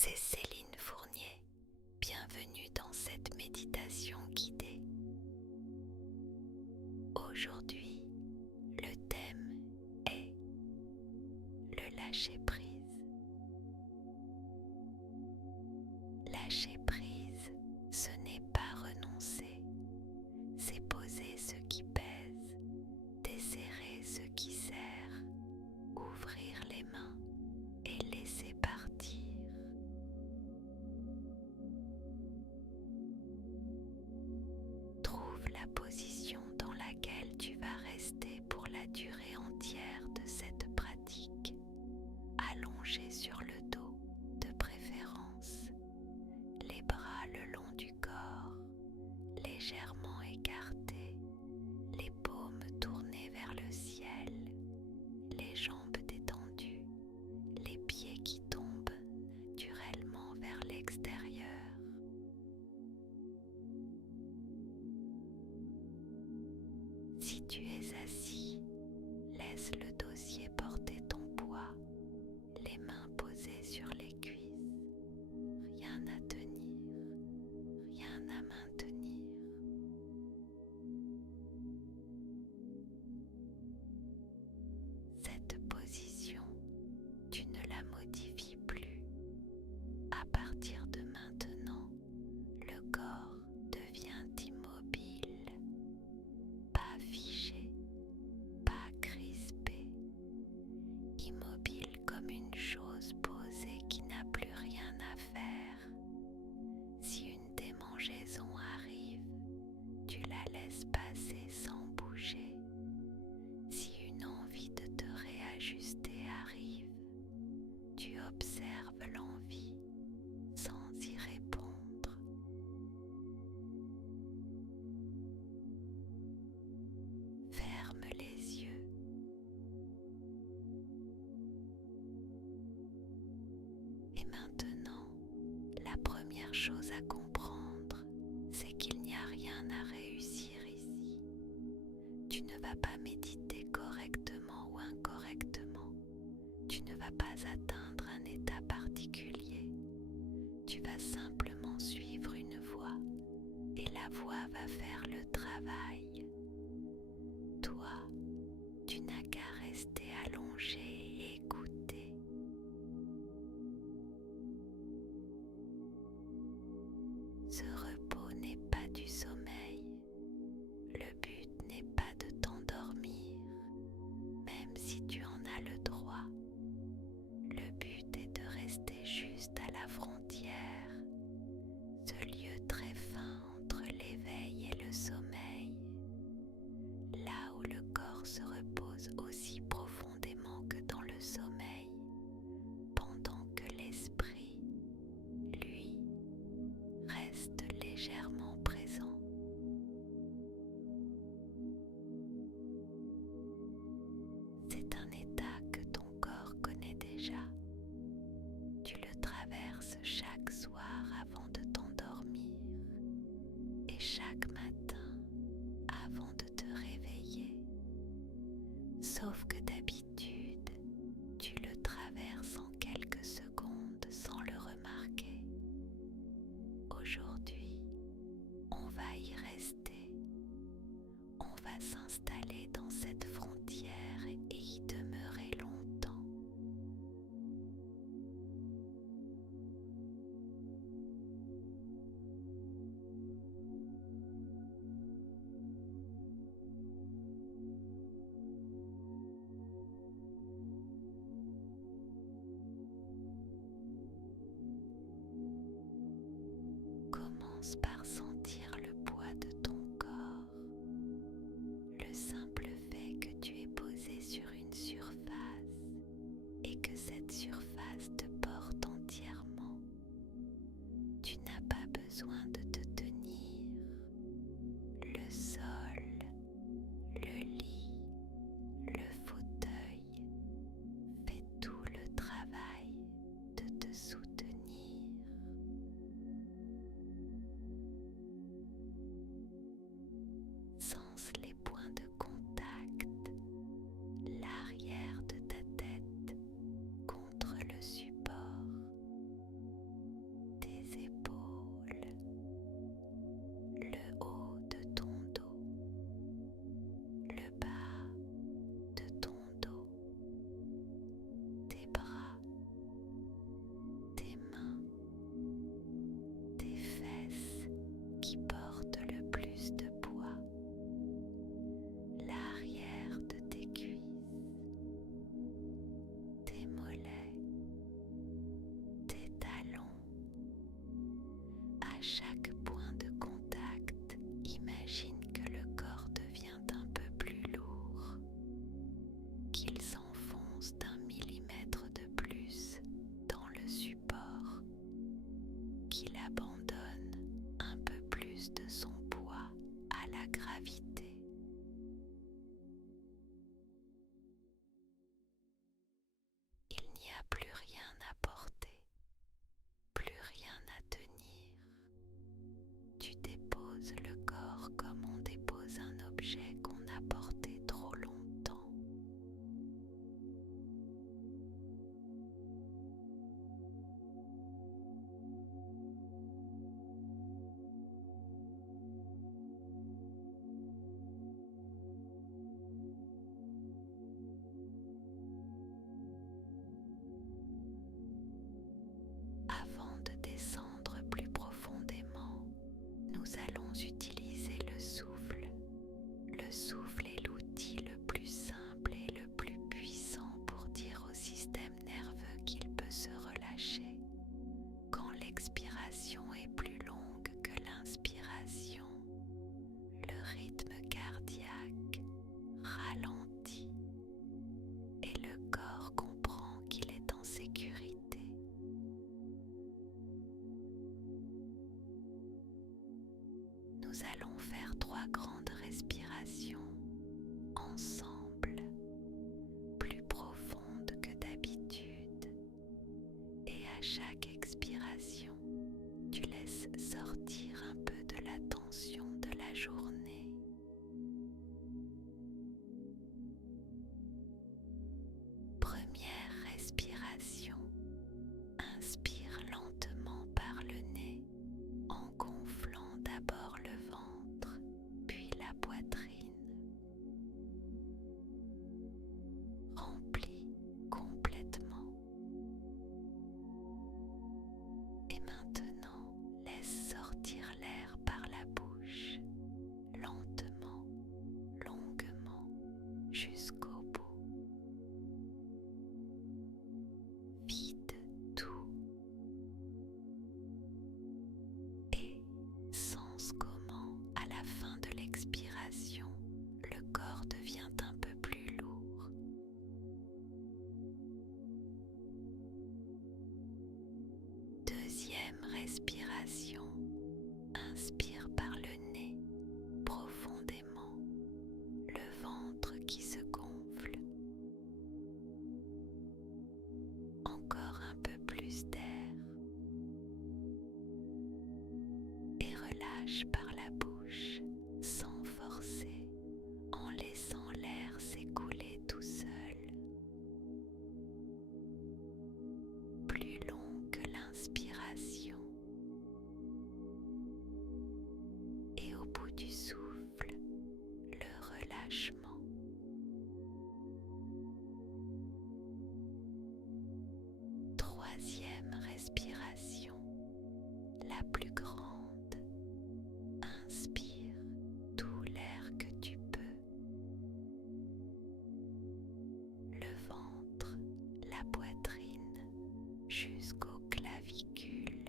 c'est Céline Fournier. Bienvenue dans cette méditation guidée. Aujourd'hui, le thème est le lâcher-prise. Lâcher prise, ce n'est pas renoncer, c'est poser ce qui pèse, desserrer ce qui serre, ouvrir les mains et laisser partir. Trouve la position dans laquelle tu vas rester pour la durée entière de cette pratique, allongé sur le dos de préférence, les bras le long du corps, légèrement écartés, les paumes tournées vers le ciel, les jambes détendues, les pieds qui tombent naturellement vers l'extérieur. Si tu es assis, laisse le dossier porter ton poids, les mains posées sur les cuisses, rien à tenir, rien à maintenir. Cette position, tu ne la modifies plus. À partir de maintenant, le corps devient immobile, pas figé, pas crispé, immobile comme une chose posée qui n'a plus rien à faire. Si une démangeaison arrive, tu la laisses passer sans bouger. Si une envie de te réajuster arrive, tu observes l'envie sans y répondre. Ferme les yeux. Et maintenant, la première chose à comprendre, c'est qu'il n'y a rien à réussir ici. Tu ne vas pas méditer correctement ou incorrectement. Tu ne vas pas atteindre un état particulier. Tu vas simplement suivre une voie et la voie va faire le travail. Toi, tu n'as qu'à rester allongé et écouter. Ce repos n'est pas du sommeil. Le but n'est pas de t'endormir, même si tu en as le droit. Le but est de rester juste à la frontière, ce lieu très fin entre l'éveil et le sommeil, là où le corps se repose aussi profondément que dans le sommeil, pendant que l'esprit, lui, reste légèrement présent. C'est un état que ton corps connaît déjà. Tu le traverses chaque soir avant de t'endormir et chaque matin avant de te réveiller. Sauf que d'habitude, tu le traverses en quelques secondes sans le remarquer. Aujourd'hui, on va y rester. On va s'installer dans cette frontière et y demeurer longtemps. Commence par sentir le poids de ton corps, le simple fait que tu es posé sur une surface et que cette surface te porte entièrement. Tu n'as pas besoin de te tenir. Le sol, le lit, le fauteuil fait tout le travail de te soutenir. Sens les points de contact, l'arrière de ta tête contre le support. chaque point de contact, imagine que le corps devient un peu plus lourd, qu'il s'enfonce d'1 millimètre de plus dans le support, qu'il abandonne un peu plus de son poids à la gravité. Il n'y a plus rien à porter, plus rien à tenir. Tu déposes le corps comme on dépose un objet qu'on a porté trop longtemps. Avant de descendre plus profondément, nous allons utiliser le souffle. Le souffle est l'outil le plus simple et le plus puissant pour dire au système nerveux qu'il peut se relâcher. Quand l'expiration est plus longue que l'inspiration, le rythme cardiaque ralentit et le corps comprend qu'il est en sécurité. Nous allons faire 3 grandes respirations ensemble, plus profondes que d'habitude, et à chaque expiration, tu laisses sortir un peu de la tension de la journée. Première respiration. Inspire lentement par le nez en gonflant d'abord le ventre, puis la poitrine. Remplis complètement. Et maintenant, laisse sortir l'air par la bouche, lentement, longuement, jusqu'au bout. Vide tout. Et sens comment, à la fin de l'expiration, le corps devient un peu plus lourd. Deuxième respiration. Inspire par le nez, profondément, le ventre qui se gonfle. Encore un peu plus d'air. Et relâche par la bouche, sans forcer, en laissant l'air s'écouler tout seul. Plus long que l'inspiration. Et au bout du souffle, le relâchement. Troisième respiration, la plus grande. Inspire tout l'air que tu peux. Le ventre, la poitrine, jusqu'aux clavicules.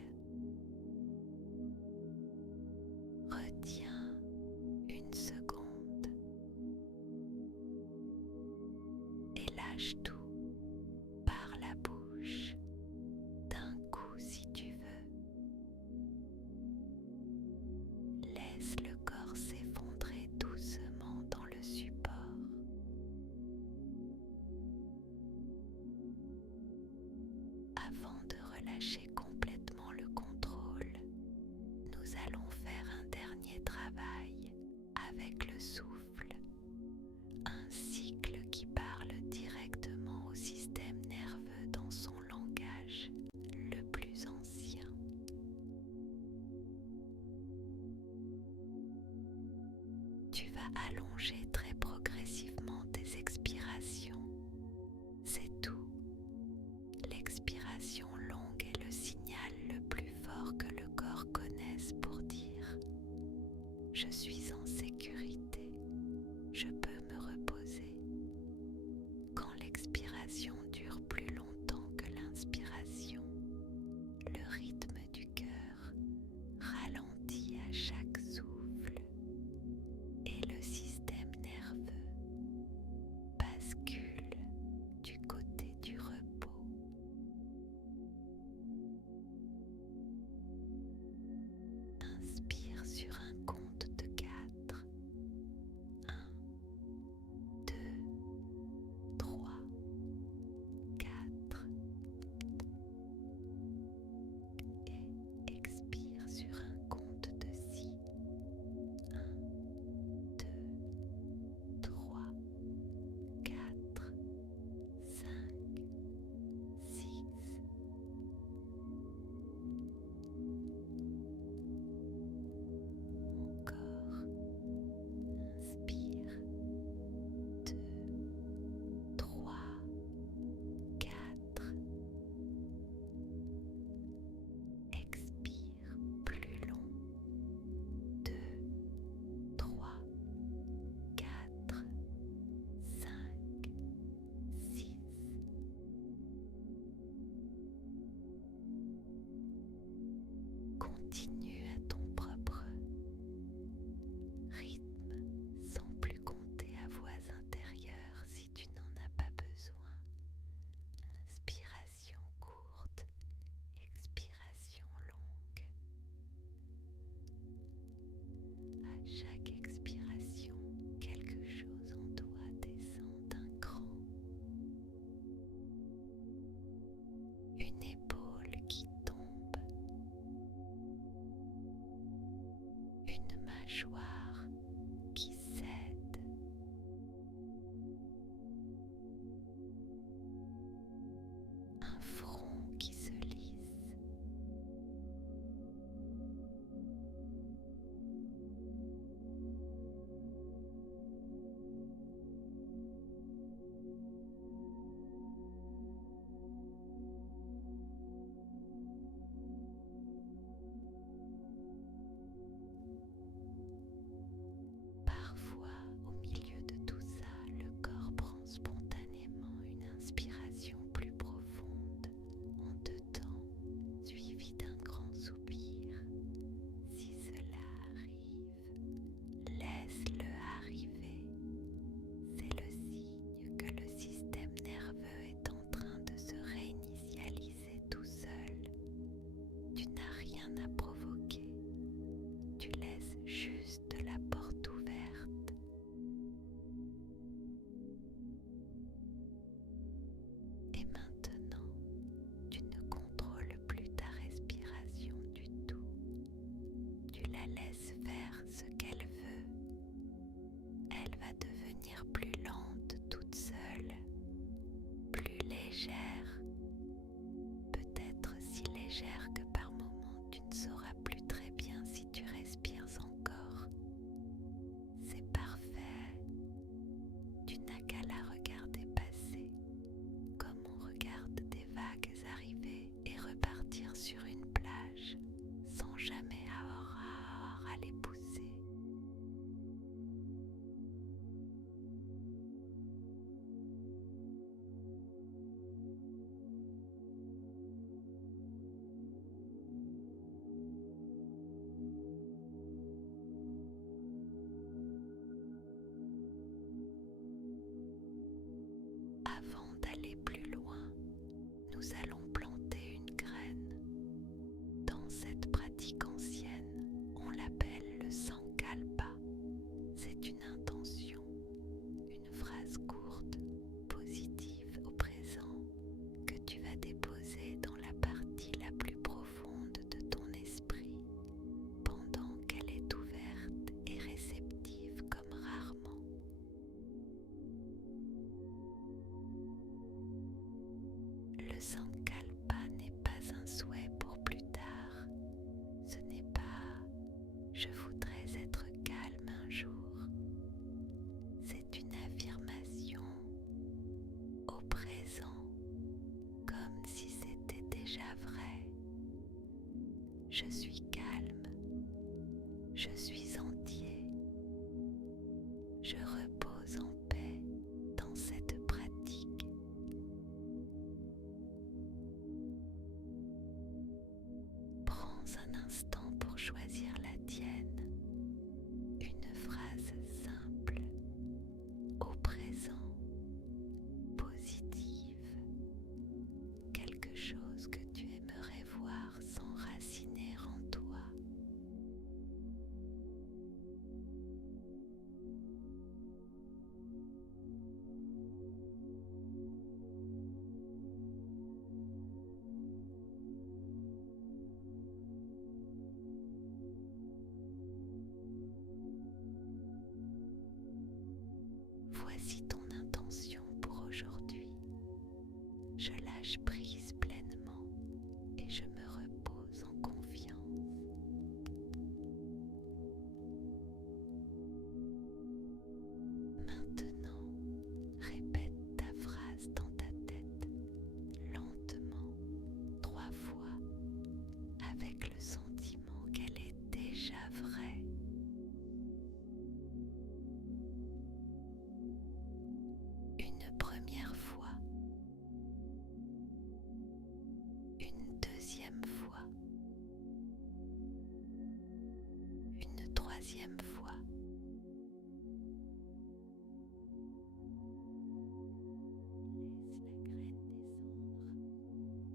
Retiens 1 seconde et lâche tout par la bouche, d'un coup si tu veux. Laisse le corps s'effondrer doucement dans le support. Avant de relâcher complètement le contrôle, nous allons faire un dernier travail avec le souffle, un cycle qui parle directement au système nerveux dans son langage le plus ancien. Tu vas allonger très progressivement tes expirations. C'est tout. L'expiration longue est le signal le plus fort que le corps connaisse pour dire « Je suis en sécurité, je peux me reposer ». Quand l'expiration dure plus longtemps que l'inspiration, le rythme du cœur ralentit mâchoire qui cède, un front qui se lisse, parfois, au milieu de tout ça, le corps prend spontanément une inspiration plus profonde en 2 temps, suivie d'un grand soupir. Si cela arrive, laisse-le arriver. C'est le signe que le système nerveux est en train de se réinitialiser tout seul. Tu n'as rien à provoquer. Tu laisses juste la porte ouverte. Et maintenant, tu ne contrôles plus ta respiration du tout. Tu la laisses faire ce qu'elle veut. Elle va devenir plus lente toute seule, plus légère, peut-être si légère que par moments tu ne sauras plus très bien si tu respires encore. C'est parfait. Tu n'as qu'à la regarder passer, comme on regarde des vagues arriver et repartir sur une plage, sans jamais avoir à les pousser. Avant d'aller plus loin, nous allons planter une graine. Dans cette pratique ancienne, on l'appelle le sankalpa. C'est une intention, une phrase courte, positive au présent, que tu vas déposer dans la partie la plus profonde de ton esprit, pendant qu'elle est ouverte et réceptive comme rarement. Le sankalpa n'est pas un souhait pour plus tard. Ce n'est pas « je voudrais être calme un jour ». C'est une affirmation au présent, comme si c'était déjà vrai. Je suis calme, je suis entier, je repose en paix dans cette pratique. Prends un instant pour choisir la tienne, une phrase simple, au présent, positive, quelque chose que tu aimerais voir s'enraciner en toi. Voici ton intention pour aujourd'hui. Je lâche prise pleinement et je me repose en confiance. Maintenant, répète ta phrase dans ta tête, lentement, 3 fois, avec le sentiment qu'elle est déjà vraie. Une première fois, une deuxième fois, une troisième fois. Laisse la graine descendre.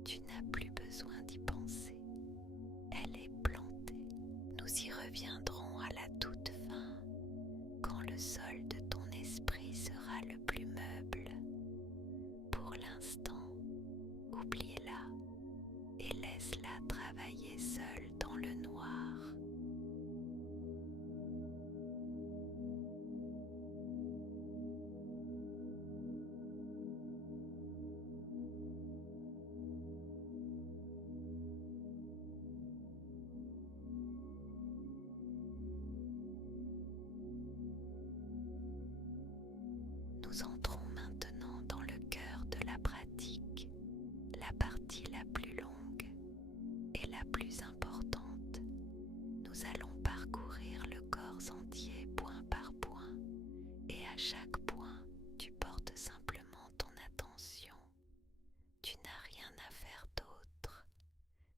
Tu n'as plus besoin d'y penser. Elle est plantée. Nous y reviendrons à la toute fin, quand le sol de ton esprit sera le plus meuble. Pour l'instant, oublie-la et laisse-la travailler seule dans le noir.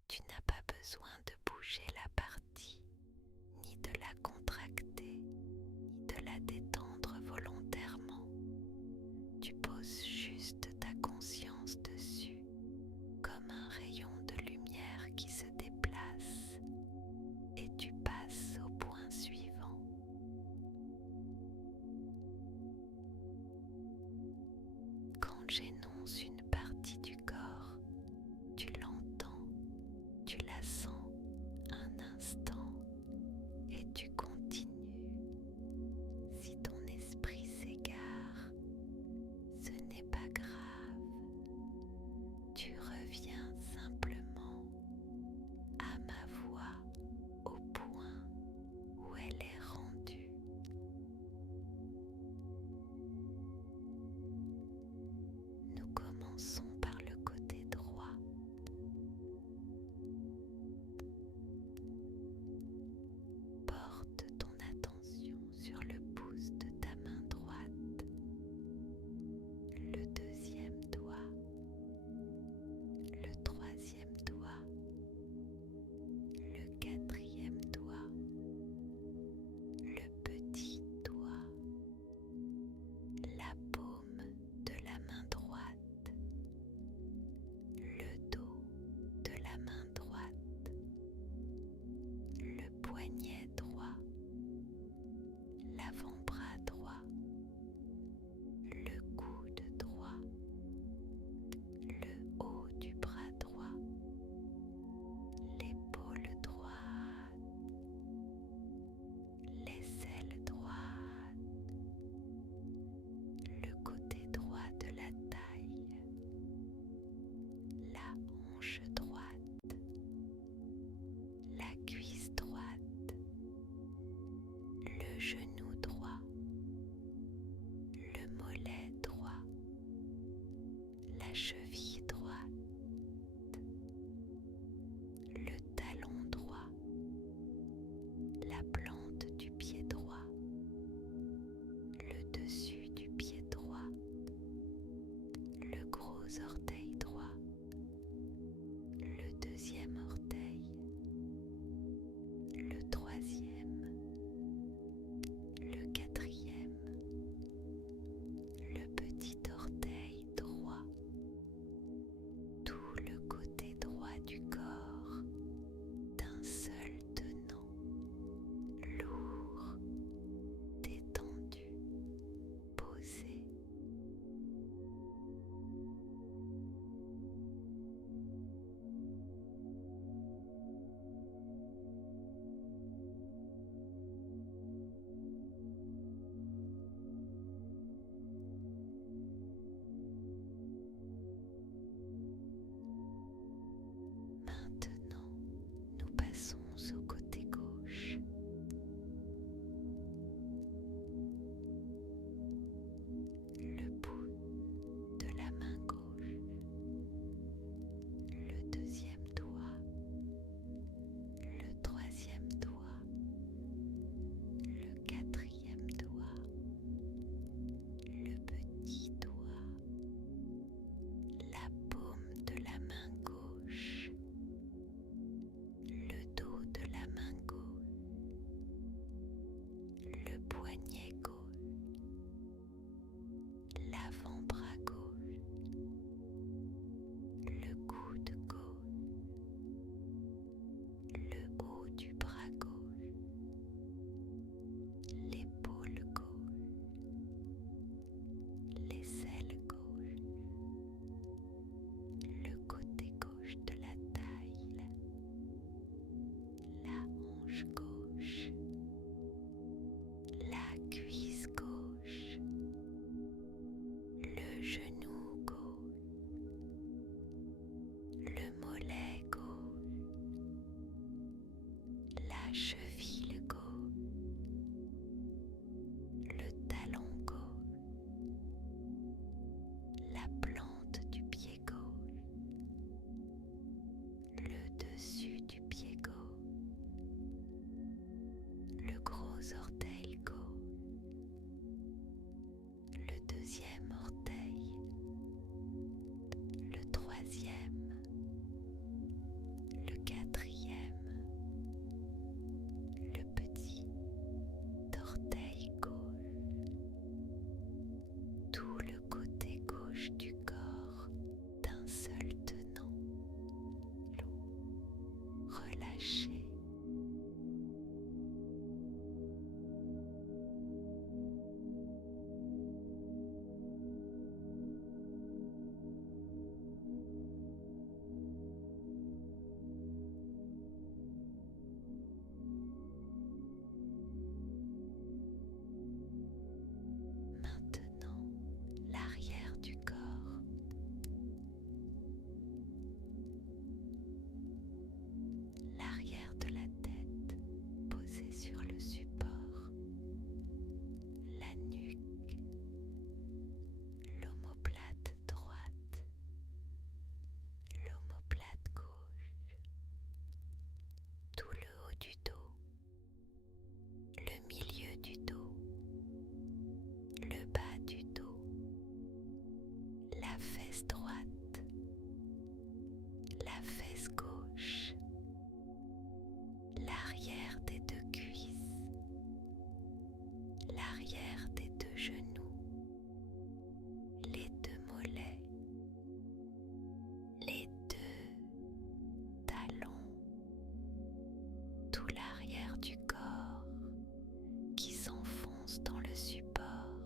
Tu n'as pas besoin de bouger la partie, ni de la contracter, ni de la détendre volontairement. Tu poses juste ta conscience dessus, comme un rayon de lumière qui se déplace, et tu passes au point suivant. Quand j'énonce une partie du corps, tu l'entends, tu la sens un instant et tu continues. Si ton esprit s'égare, ce n'est pas grave. Tu reviens simplement à ma voix au point où elle est rendue. Nous commençons par le côté droit. Porte ton attention sur le pouce de ta main droite, le deuxième doigt, le troisième doigt, le quatrième doigt, le petit doigt, la paume de la main droite, le dos de la main droite, le poignet droit, l'avant-bras droit, le coude droit, le haut du bras droit, l'épaule droite, l'aisselle droite, le côté droit de la taille, la hanche droite, la cuisse droite, le genou droit, le mollet droit, la cheville droite, le talon droit, la plante du pied droit, le dessus du pied droit, le gros orteil droit, le deuxième orteil, le troisième, le quatrième, le petit orteil droit, tout le côté droit du corps d'un seul tenant, lourd, détendu, posé. Maintenant, nous passons au côté gauche. Le bout de la main gauche, le deuxième doigt, le troisième doigt, le quatrième doigt, le petit doigt, la paume de la main gauche, le dos de la main gauche, le poignet gauche, l'avant-bras gauche, le coude gauche, le haut du bras gauche, l'épaule gauche, l'aisselle gauche, le côté gauche de la taille, la hanche gauche, la cuisse gauche, le genou gauche, le mollet gauche, la cheville gauche, le talon gauche, la plante du pied gauche, le dessus du pied gauche, le gros orteil gauche, le deuxième orteil, le troisième, le relâcher. Maintenant, l'arrière du corps, l'arrière de la tête posée sur le support, la nuque, l'omoplate droite, l'omoplate gauche, tout le haut du dos, le milieu du dos, le bas du dos, la fesse droite, la fesse gauche, l'arrière des deux cuisses, l'arrière des deux genoux, les deux mollets, les deux talons, tout l'arrière du corps qui s'enfonce dans le support,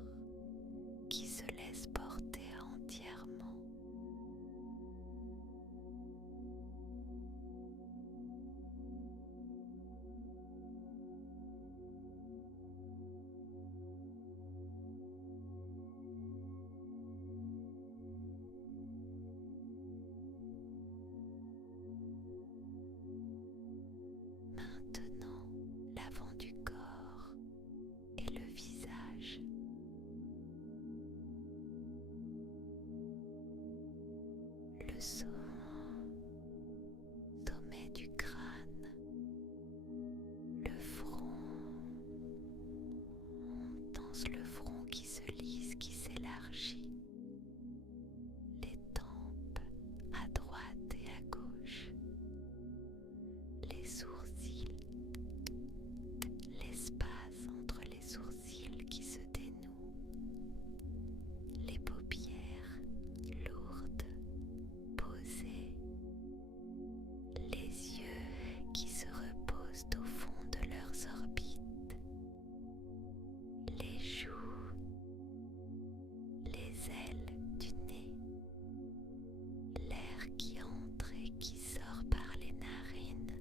qui se laisse porter entièrement. Maintenant, l'avant du corps et le visage. Le sommet du crâne, le front, on danse le front qui se lisse, qui s'élargit, les tempes à droite et à gauche, les sourcils, l'espace entre les sourcils qui se dénoue, les paupières lourdes, posées, les yeux qui se reposent au fond de leurs orbites, les joues, les ailes du nez, l'air qui entre et qui sort par les narines,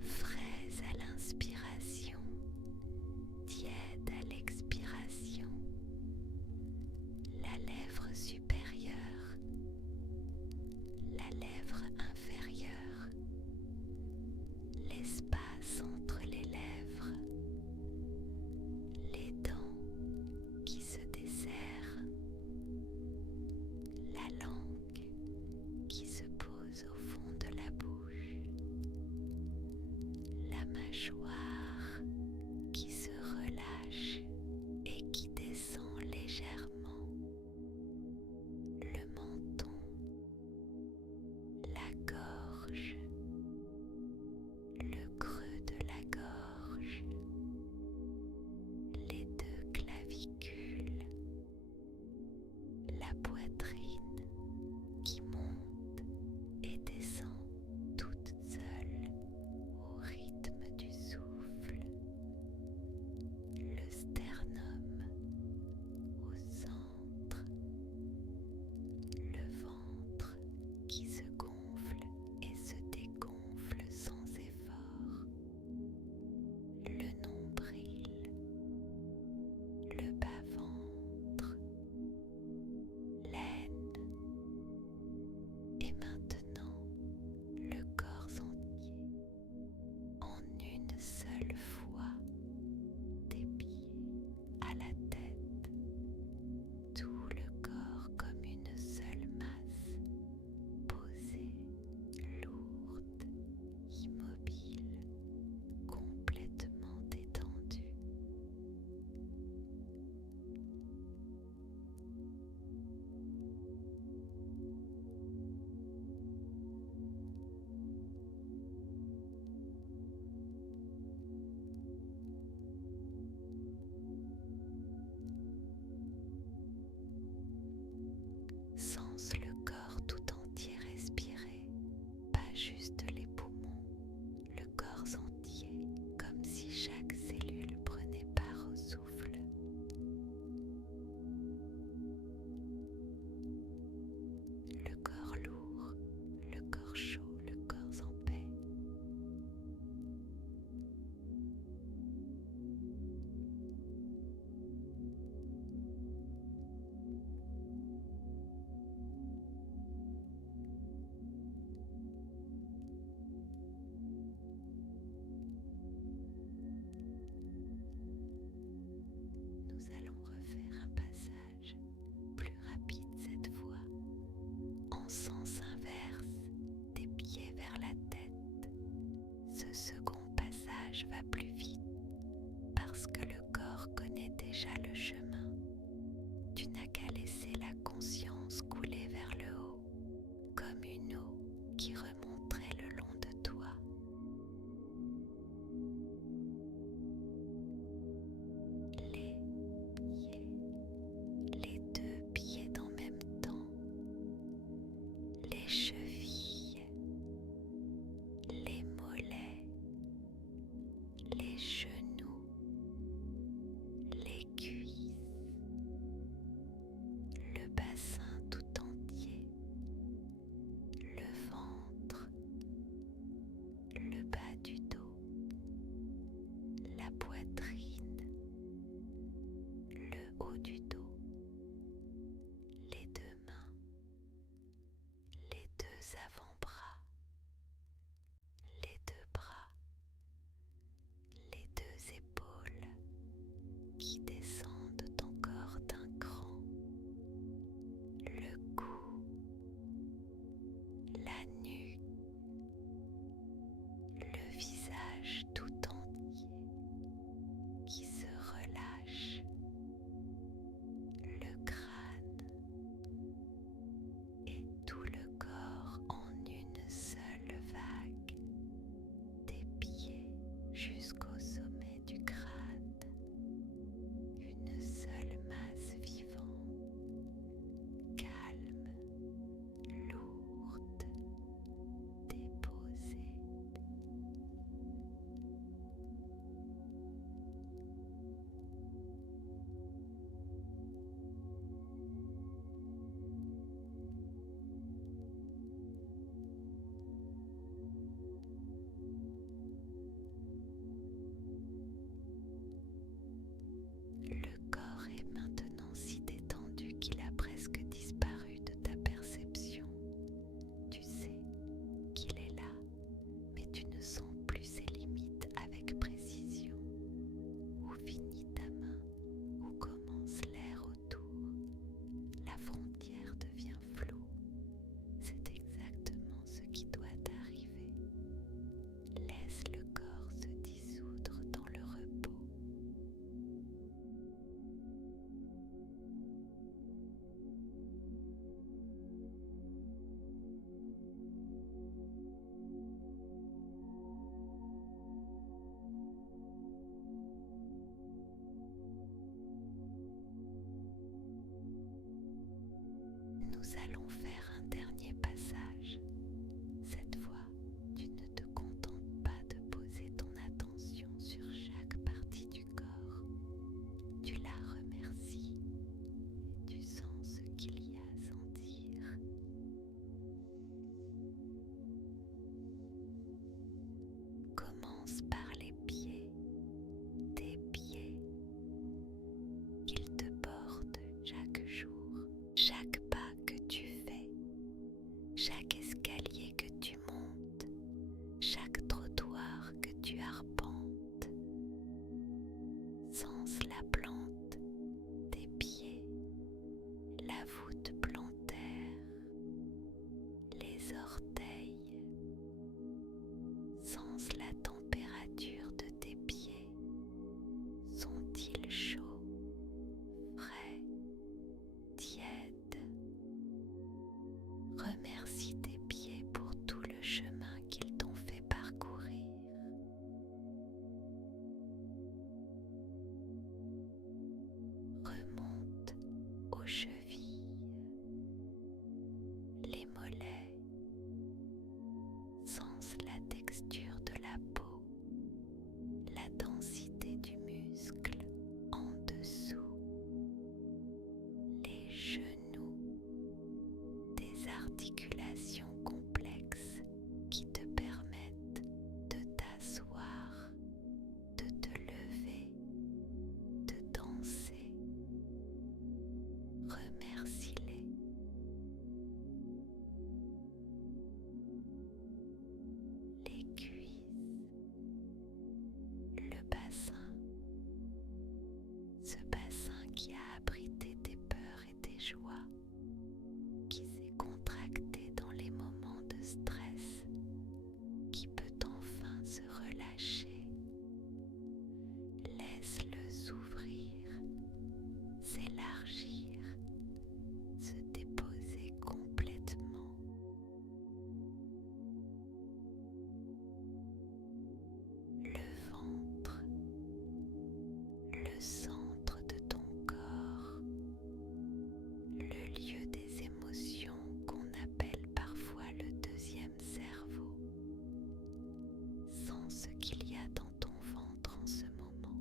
fraise à l'inspiration, tiède à l'expiration, la lèvre supérieure, la lèvre inférieure, l'espace entre les lèvres, les dents qui se desserrent, la langue qui se pose au fond de la bouche, la mâchoire qui se relâche et qui descend légèrement, le menton, la gorge, le creux de la gorge, les deux clavicules, la poitrine qui monte et descend toute seule au rythme du souffle, le sternum au centre, le ventre qui se gonfle et se dégonfle sans effort, le nombril, le bas-ventre, l'aine, et maintenant le corps entier en une seule fois, des pieds à la tête, tout le corps comme une seule masse, posée, lourde, immobile, complètement détendue. Sens le corps tout entier respirer, pas juste les poumons, le en sens inverse des pieds vers la tête. Ce second passage va plus vite parce que le corps connaît déjà le chemin. Tu n'as qu'à laisser la conscience couler vers le haut, comme une eau qui remonterait le long de toi. Les pieds, les deux pieds en même temps, les chevilles, les mollets, les genoux, les cuisses, le bassin tout entier, le ventre, le bas du dos, la poitrine, le haut du dos, les deux mains, les deux avant-bras, les deux bras, les deux épaules qui descendent encore d'un cran, le cou, la nuque, le visage tout entier qui se relâche, le crâne et tout le corps en une seule vague, des pieds jusqu'au sommet du crâne, une seule masse vivante, calme, lourde, déposée. Le corps est maintenant si détendu qu'il a presque disparu de ta perception. Tu sais qu'il est là, mais tu ne sens plus ses limites avec précision. Où finit ta main? Où commence l'air autour? La frontière devient floue. C'est exactement ce qui doit t'arriver. Laisse le corps se dissoudre dans le repos. Nous allons faire un dernier passage. Cette fois, tu ne te contentes pas de poser ton attention sur chaque partie du corps. Tu la remercies et tu sens ce qu'il y a à sentir. Commence par les pieds, tes pieds, qu'ils te portent chaque jour, chaque pas que tu fais, chaque escalier que tu montes, chaque trottoir que tu arpentes. Sens la plante des pieds, la voûte plantaire, les orteils. Sens la température de tes pieds. Sont-ils chauds, frais, tièdes? Remercie tes pieds pour tout le chemin qu'ils t'ont fait parcourir. Remonte aux chevilles, les mollets. Sens la texture de la peau, la densité du muscle en dessous, les genoux, des articulations complexes qui te permettent de t'asseoir, de te lever, de danser. Remercie-les. Les cuisses, se relâcher. Laisse-le s'ouvrir, s'élargir, se déposer complètement. Le ventre, le centre de ton corps, le lieu des émotions qu'on appelle parfois le deuxième cerveau. Sens ce qu'il y a dans ton ventre en ce moment.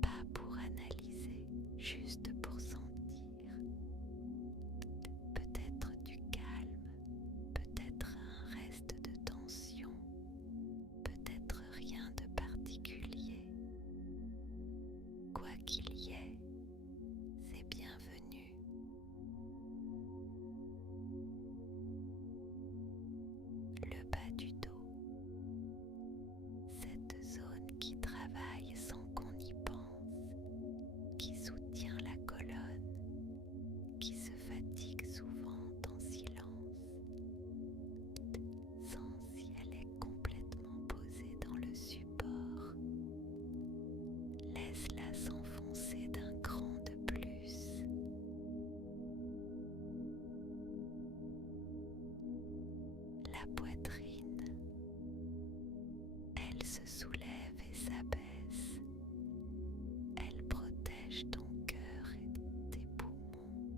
Pas pour analyser, juste pour sentir. Peut-être du calme, peut-être un reste de tension, peut-être rien de particulier. Quoi qu'il y ait, c'est bienvenu. Le bas du dos, cette zone qui travaille sans qu'on y pense, qui soutient la colonne, qui se fatigue souvent en silence. Sans si elle est complètement posée dans le support. Laisse-la s'enfoncer d'un cran de plus. La poitrine, elle se soulève et s'abaisse. Elle protège ton cœur et tes poumons.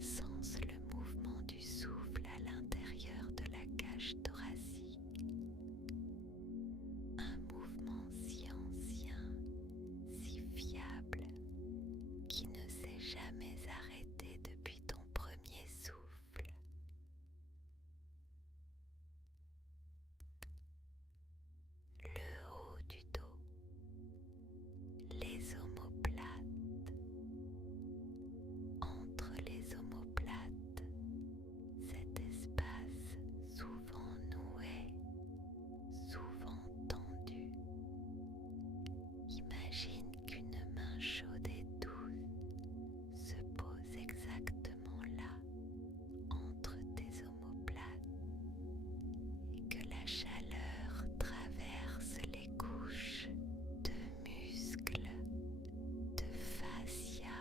Sens le mouvement du souffle à l'intérieur de la cage thoracique. Un mouvement si ancien, si fiable, qui ne s'est jamais arrêté depuis ton premier souffle. Le haut du dos, les omoplates. Entre les omoplates, cet espace souvent noué, souvent tendu. Imagine qu'une main chaude et douce se pose exactement là, entre tes omoplates, et que la chaleur traverse les couches de muscles, de fascia,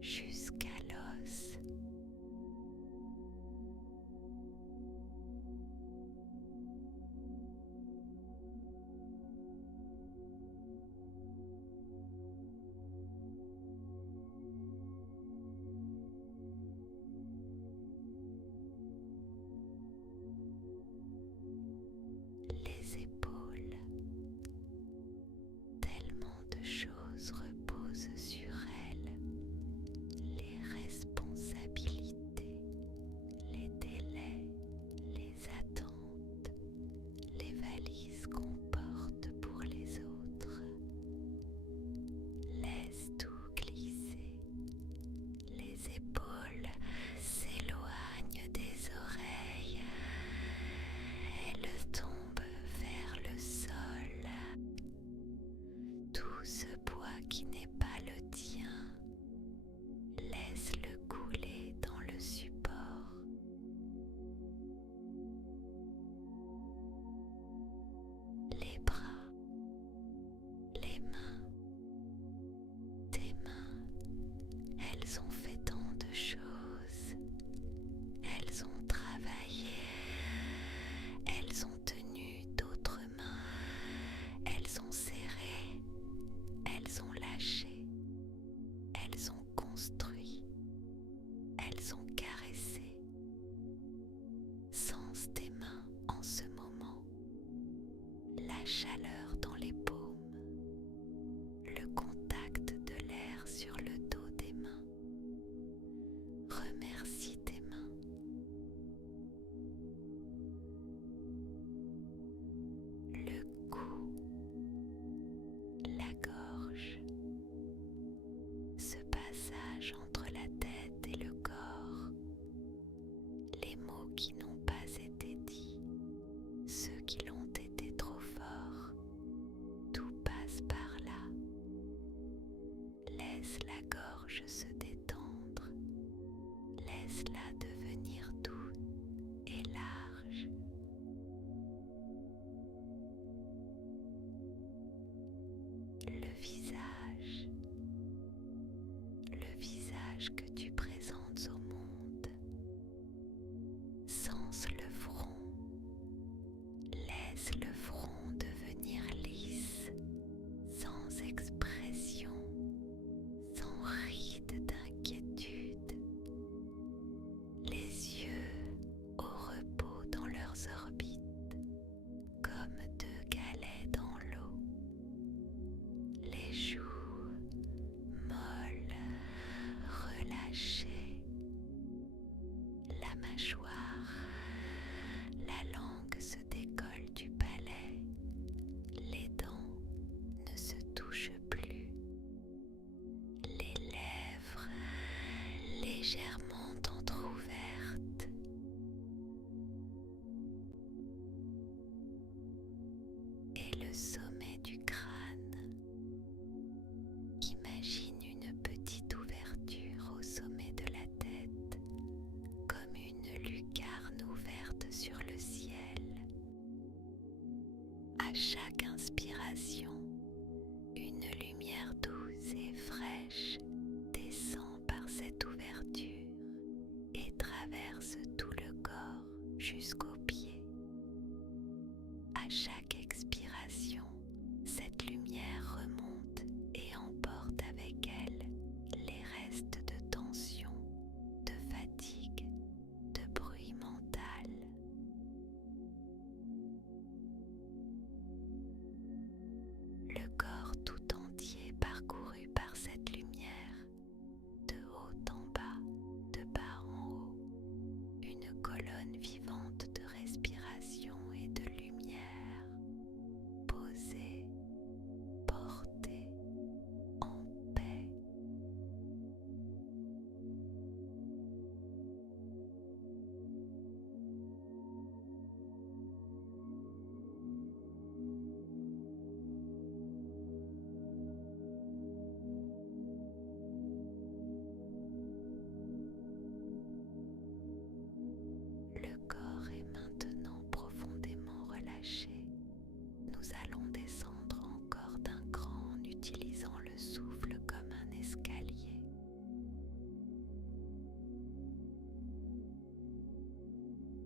jusqu'à l'os. Les épaules, tellement de choses reposent sur elles. Les responsabilités, les délais, les attentes, les valises qu'on porte pour les autres. Laisse tout glisser. Les épaules s'éloignent des oreilles. Elles tombent vers le sol. Tout ce poids qui n'est pas le tien, laisse-le couler dans le support. Les bras, les mains, tes mains, elles ont fait tant de choses. Elles ont travaillé, elles ont tenu d'autres mains, elles ont serré, elles ont lâché, elles ont construit, elles ont caressé. Sens tes mains en ce moment, la chaleur dans les paumes, le contact de l'air sur le dos des mains. Remercie tes mains. Le cou, la gorge, ce passage entre la tête et le corps, les mots qui n'ont pas été dits, ceux qui l'ont été trop forts, tout passe par là. Laisse la gorge se détendre, laisse-la devenir douce et large. le visage que tu présentes au monde. Sens le front, laisse le front devenir lisse, sans expression, sans ride d'inquiétude, les yeux au repos dans leurs orbites, comme deux galets dans l'eau, les joues molles, relâchées, la mâchoire, la langue se décolle du palais, les dents ne se touchent plus, les lèvres légèrement entr'ouvertes. Et le sommet du crâne. Imagine une petite ouverture au sommet de la tête, comme une lucarne ouverte sur le ciel. À chaque inspiration, une lumière douce et fraîche descend par cette ouverture et traverse tout le corps jusqu'aux pieds. À chaque expiration, cette lumière remonte et emporte avec elle les restes de tension, de fatigue, de bruit mental. Le corps tout entier parcouru par cette lumière, de haut en bas, de bas en haut, une colonne vivante de respiration et de lumière, posée, portée, en paix. Le corps est maintenant profondément relâché. Nous allons descendre encore d'un cran en utilisant le souffle comme un escalier.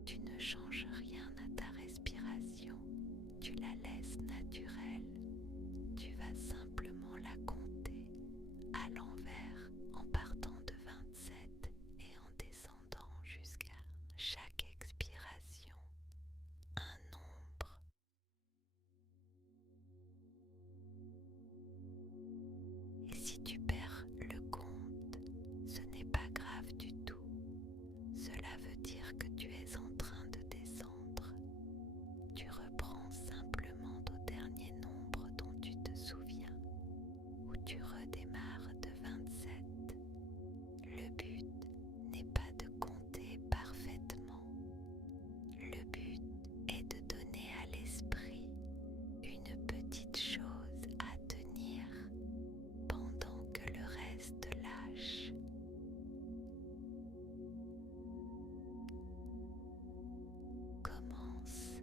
Tu ne changes rien à ta respiration, tu la laisses naturelle. Tu vas simplement la compter à l'envers en partant de 27 et en descendant jusqu'à chaque expiration un nombre. Et si tu perds le compte, ce n'est pas grave du tout. Cela veut dire que tu es en train de descendre. Tu reprends simplement au dernier nombre dont tu te souviens, ou tu redémarres de 27. Le but n'est pas de compter parfaitement. Le but est de donner à l'esprit une petite chose à tenir pendant que le reste lâche. Commence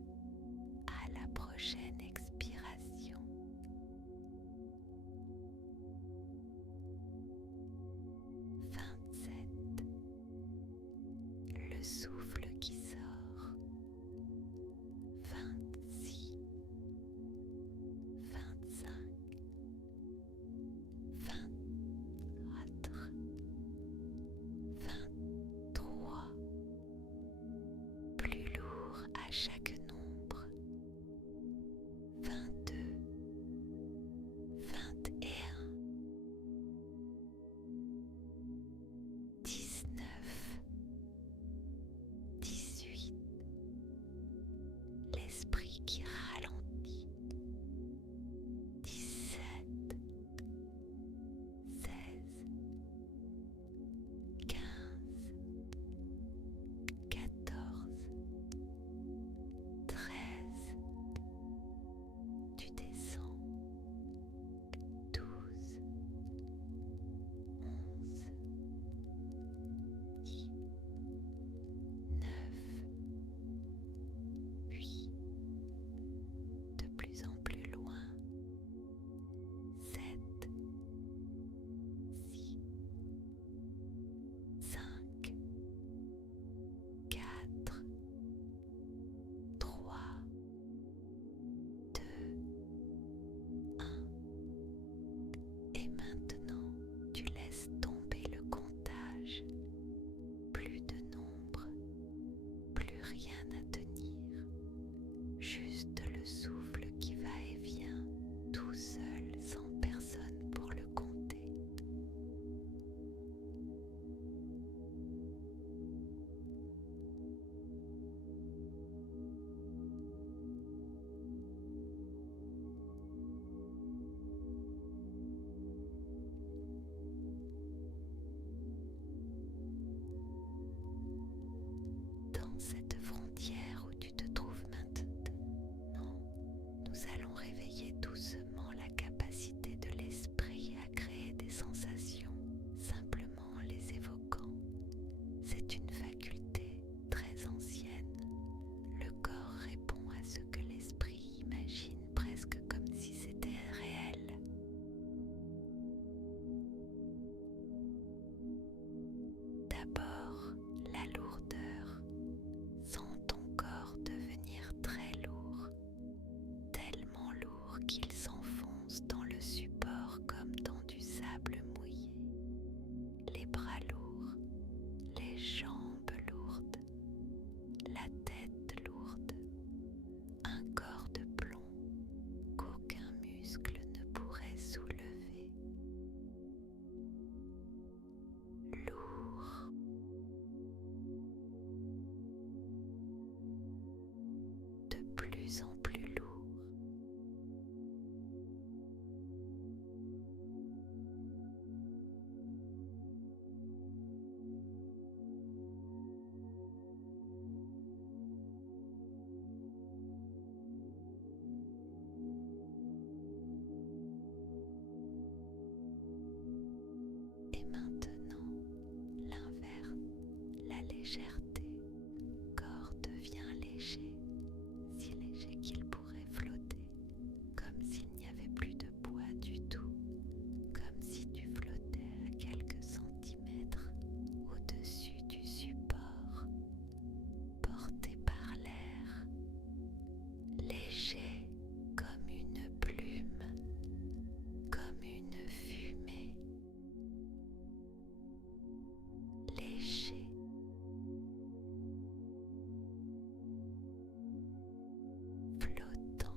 à la prochaine expiration. 27. Le souffle qui sort. 26. 25. 24. 23. Plus lourd à chaque nombre. 22. 21. 19. 18. L'esprit qui ralentit. 17. 16. 15. 14. 13. Tu descends. 12. 11. 10. 9. 8. plus en plus lourd. Et maintenant, l'inverse, la légèreté. Le corps devient léger, si léger qu'il pourrait flotter, comme s'il n'y avait plus de poids du tout, comme si tu flottais à quelques centimètres au-dessus du support, porté par l'air, léger comme une plume, comme une fumée, léger. Flottant.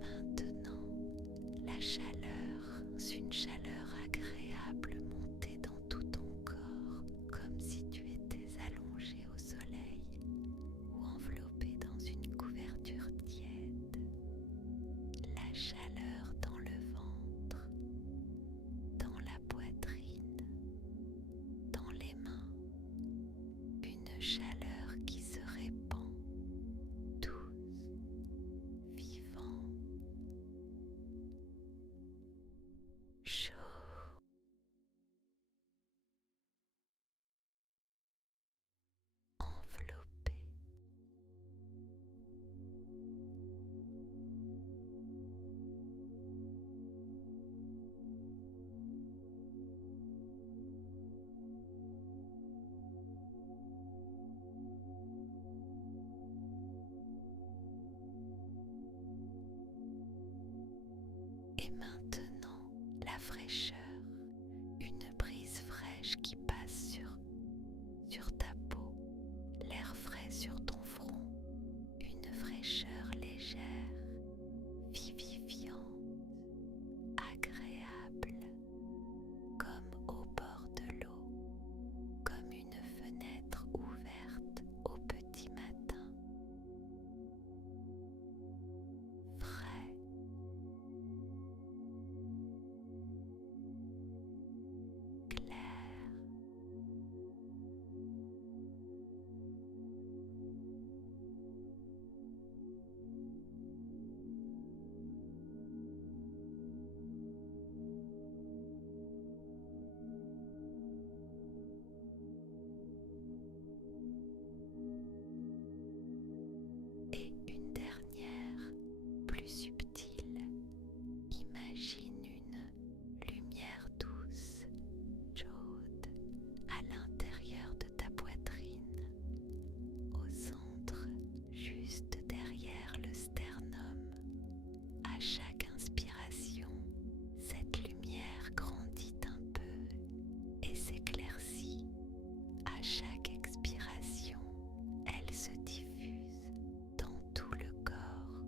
Maintenant, la chaleur, une chaleur agréable montait dans tout ton corps, comme si tu étais allongé au soleil ou enveloppé dans une couverture tiède. La chaleur dans le ventre, dans la poitrine, dans les mains, une chaleur qui se répand, douce, vivante, chaud. Enveloppé. Et maintenant, la fraîcheur, une brise fraîche qui passe sur ta peau, l'air frais sur ton front, une fraîcheur légère, vivifiante, agréable, comme au bord de l'eau, comme une fenêtre ouverte au petit matin, frais, clair, et une dernière, plus subtile. Imagine une lumière douce, chaude, à l'intérieur de ta poitrine, au centre, juste derrière le sternum. À chaque inspiration, cette lumière grandit un peu et s'éclaircit. À chaque expiration, elle se diffuse dans tout le corps,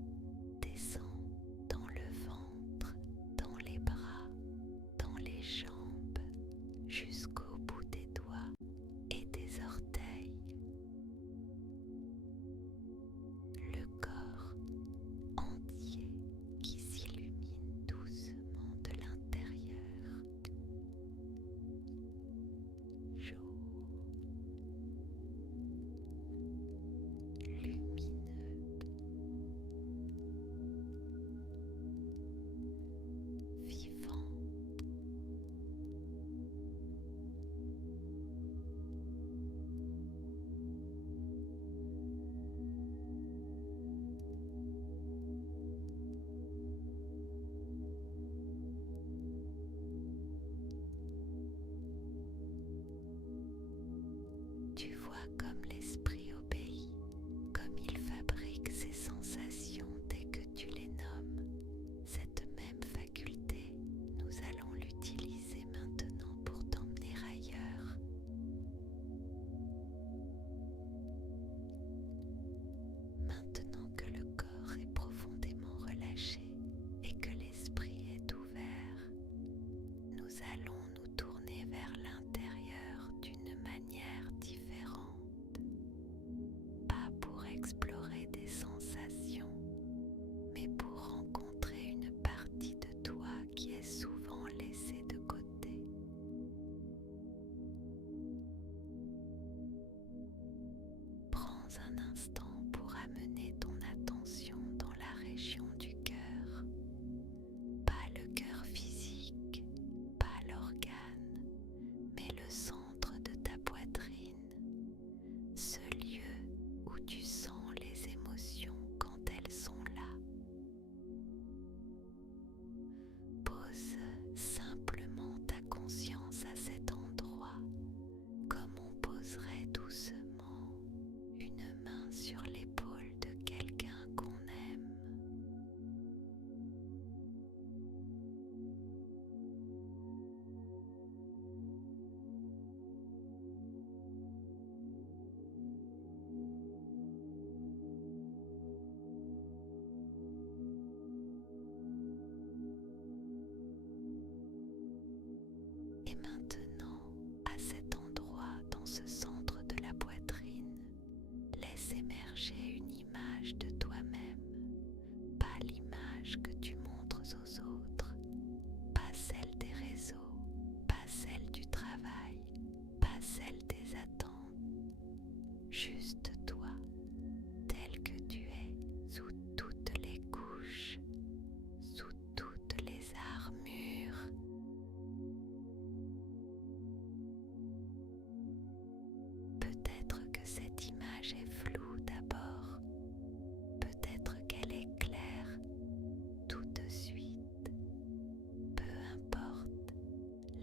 descend dans le ventre, dans les bras, dans les jambes, jusqu'au bout des doigts et des orteils. Le corps entier qui s'illumine doucement de l'intérieur, chaud, lumineux, vivant. Tu vois comme l'esprit obéit, comme il fabrique ses sensations dès que tu les nommes. Cette même faculté, nous allons l'utiliser maintenant pour t'emmener ailleurs. un instant pour amener ton attention dans la région du cœur, pas le cœur physique, pas l'organe, mais le centre de ta poitrine, ce lieu où tu sens les émotions quand elles sont là. Pose simplement ta conscience à cet endroit, comme on poserait doucement une main sur l'épaule de quelqu'un qu'on aime. Et maintenant, à cet endroit, dans ce centre de la poitrine, laisse émerger une image de toi-même, pas l'image que tu montres aux autres, pas celle des réseaux, pas celle du travail, pas celle des attentes, juste toi, tel que tu es, sous toutes les couches, sous toutes les armures. Peut-être que cette image est floue d'abord, peut-être qu'elle est claire tout de suite. Peu importe,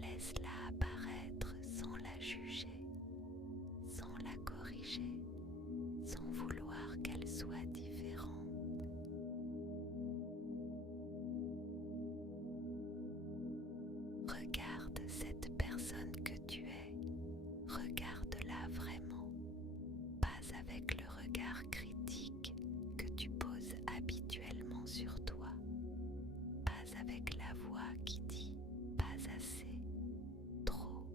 laisse-la apparaître sans la juger, sans la corriger, sans vouloir qu'elle soit différente. Regarde cette personne que tu es, regarde-la vraiment, pas avec le regard critique que tu poses habituellement sur toi, pas avec la voix qui dit pas assez, trop,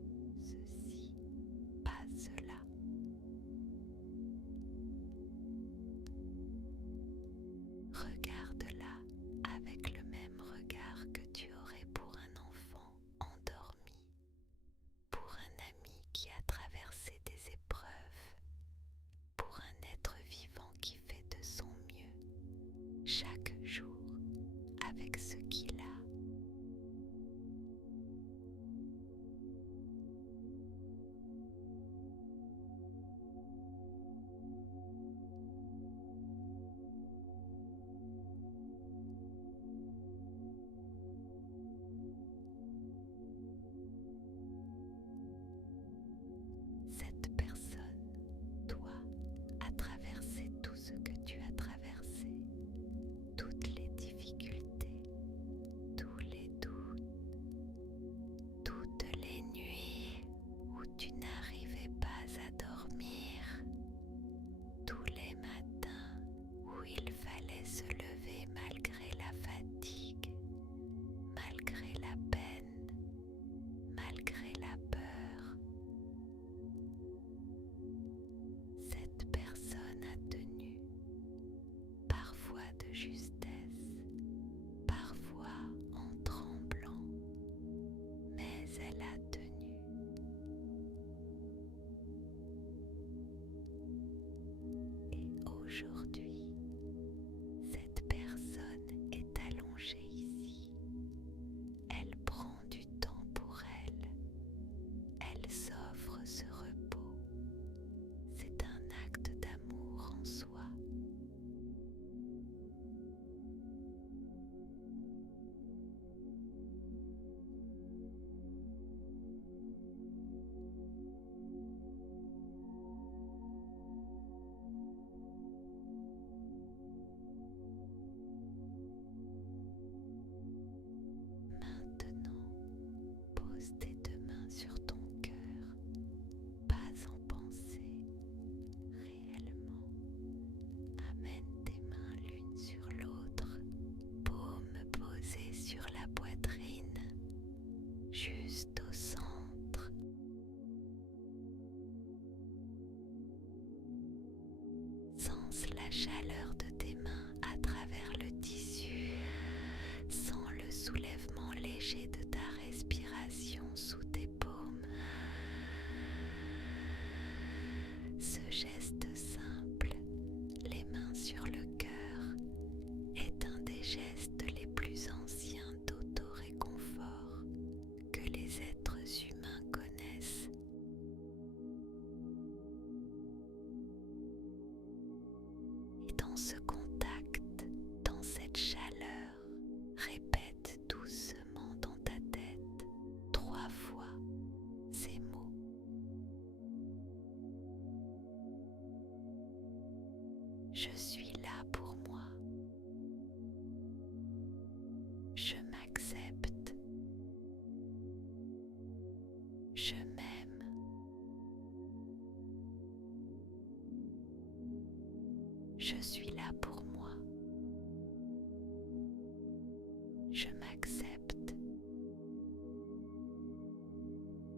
ceci, pas cela. Regarde-la avec le même regard que tu aurais pour un enfant endormi, pour un ami qui a traversé des épreuves, pour un être vivant qui fait de son mieux chaque jour avec ce qu'il a. Cette personne, toi, a traversé tout ce que tu as traversé, toutes les difficultés, tous les doutes, toutes les nuits où tu n'arrivais pas à dormir, tous les matins où il fallait se lever malgré la fatigue, malgré la peine, malgré la peur. Cette personne a tenu, parfois de justesse, parfois en tremblant, mais elle a tenu. Et aujourd'hui, cette personne est allongée ici. Elle prend du temps pour elle. Elle s'offre ce repos. C'est un acte d'amour en soi. Maintenant, pose tes deux mains sur ton cœur, pas en pensée, réellement. Amène tes mains l'une sur l'autre, paume posée sur la poitrine, juste au centre. Sens la chaleur de tes mains à travers le tissu. Sens le soulèvement léger de ta respiration sous tes paumes. Ce geste simple gestes les plus anciens d'auto-réconfort que les êtres humains connaissent. Et dans ce contact, dans cette chaleur, répète doucement dans ta tête 3 fois ces mots. Je suis là pour moi. Je m'accepte. Je m'aime. Je suis là pour moi. Je m'accepte.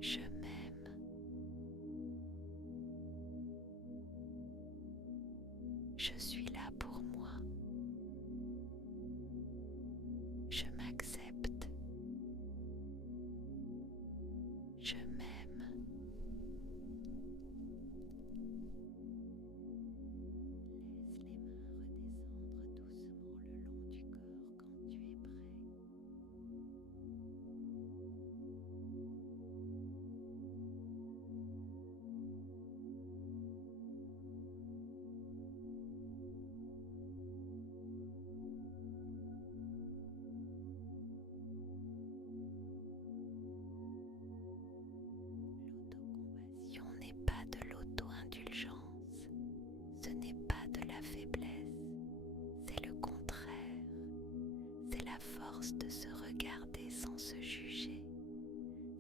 Je m'aime. Je suis là pour moi. Je m'accepte. Je m'aime. Laisse les mains redescendre doucement le long du corps quand tu es prêt. L'autocompassion n'est pas de l'auto-indulgence, ce n'est pas de la faiblesse, c'est le contraire, c'est la force de se regarder sans se juger,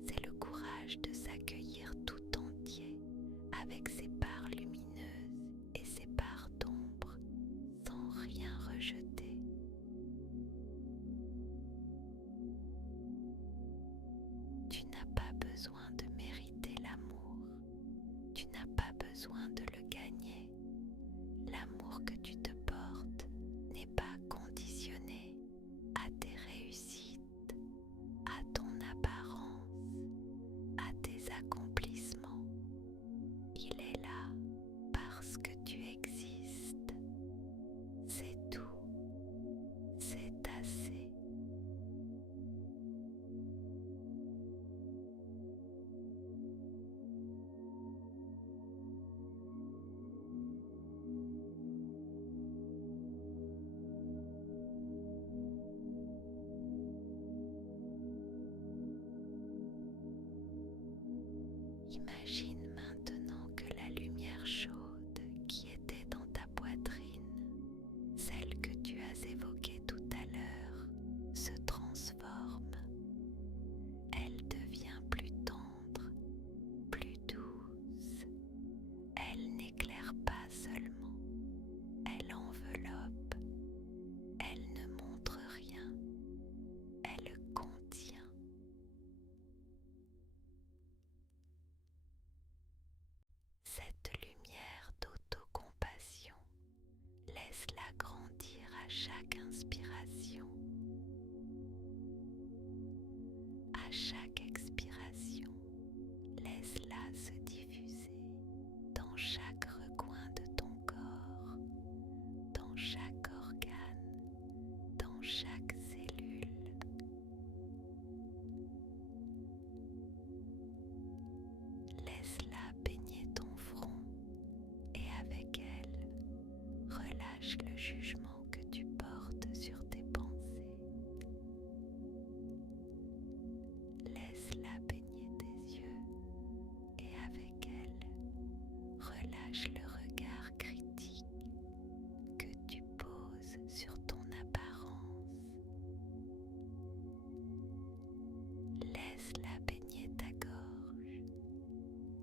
c'est le courage de s'accueillir tout entier avec ses parts lumineuses et ses parts d'ombre sans rien rejeter. Tu n'as pas besoin de mériter l'amour, tu n'as pas besoin de le gagner. L'amour que tu te portes n'est pas conditionné à tes réussites, à ton apparence, à tes accomplissements. Il est là parce que tu existes. C'est tout, c'est assez. Imagine maintenant que la lumière chaude qui était dans ta poitrine, celle que tu as évoquée tout à l'heure, se transforme. Elle devient plus tendre, plus douce. Elle n'éclaire pas seulement, elle enveloppe, elle ne montre rien, elle contient. Cette lumière d'autocompassion, laisse-la grandir à chaque inspiration. À chaque expiration, laisse-la se diffuser dans chaque recoin de ton corps, dans chaque organe, dans chaque cellule. Laisse-la baigner ton front et avec elle, relâche le jugement que tu portes sur tes pensées. Laisse-la baigner tes yeux et avec elle, relâche le regard critique que tu poses sur ton apparence. Laisse-la baigner ta gorge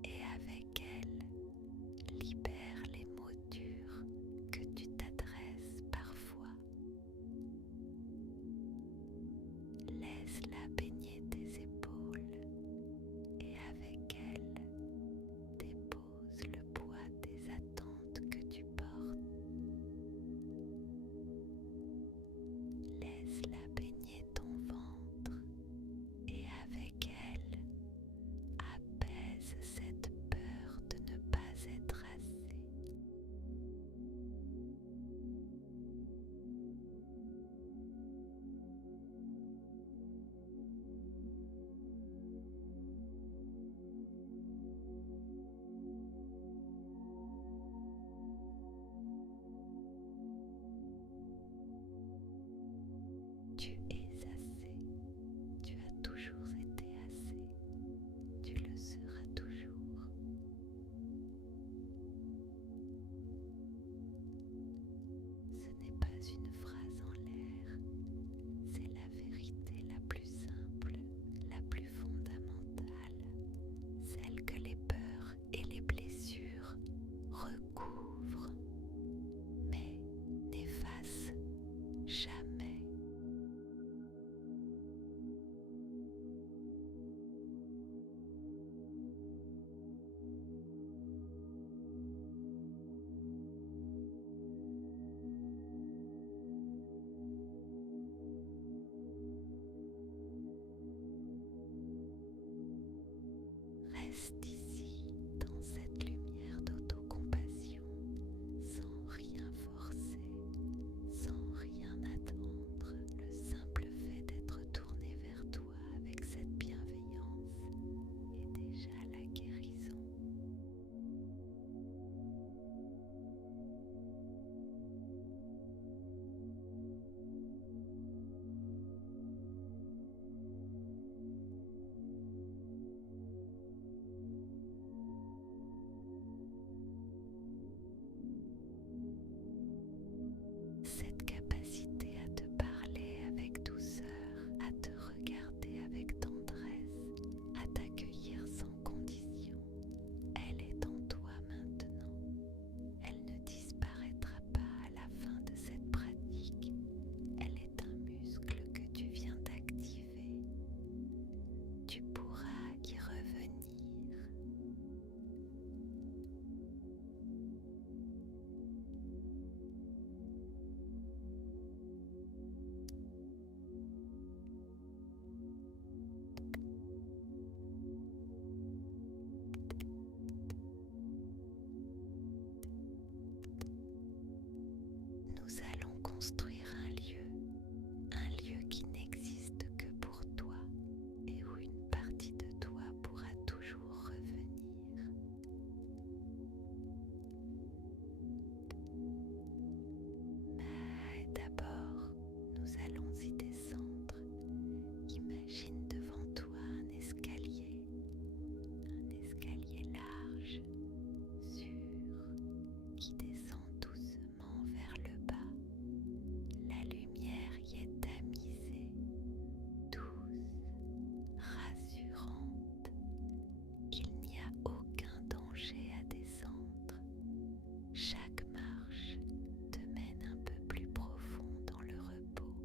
et avec elle, libère les mots durs que tu t'adresses parfois. Laisse-la baigner tes épaules et avec elle, dépose le poids des Reste ici dans cette lumière d'autocompassion, sans rien forcer, sans rien attendre. Le simple fait d'être tourné vers toi avec cette bienveillance est déjà la guérison. Cette capacité à te parler avec douceur, à te regarder avec tendresse, à t'accueillir sans condition, elle est en toi maintenant. Elle ne disparaîtra pas à la fin de cette pratique. Elle est un muscle que tu viens d'activer. Tu pourras y revenir. Nous allons construire un lieu qui n'existe que pour toi et où une partie de toi pourra toujours revenir. Mais d'abord, nous allons y descendre. Imagine devant toi un escalier large, sûr, qui descend doucement vers le bas. La lumière y est tamisée, douce, rassurante. Il n'y a aucun danger à descendre. Chaque marche te mène un peu plus profond dans le repos.